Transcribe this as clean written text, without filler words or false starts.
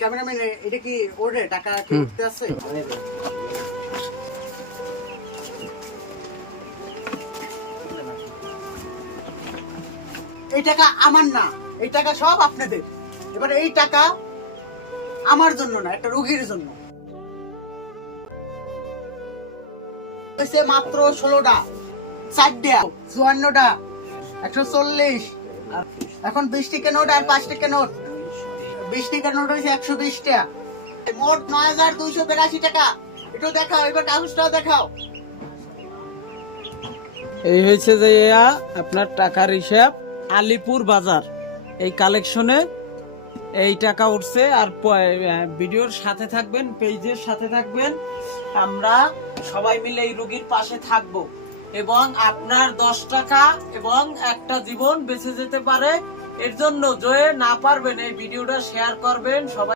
Cameraman এটা কি ওরে টাকা কি উঠতে আছে? এই টাকা আমার না, এই টাকা সব আপনাদের। এবার এই টাকা আমার জন্য না, একটা রোগীর জন্য। মাত্র 16টা, 4টা, 54টা, 140, এখন 20 টাকা নোট আর 5 টাকা নোট। 20 টাকা নোট হয়েছে 120 টাকা, মোট 9282 টাকা। একটু দেখাও, এবার কাগজটাও দেখাও। এই হয়েছে যে আপনার টাকার হিসাব আলিপুর বাজার এই কালেকশনে এই টাকা উঠছে। আর ভিডিওর সাথে থাকবেন, পেজের সাথে থাকবেন, আমরা সবাই মিলে এই রোগীর পাশে থাকব এবং আপনার 10 টাকা এবং একটা জীবন বেঁচে যেতে পারে। এর জন্য যে না পারবেন এই ভিডিওটা শেয়ার করবেন সবাই।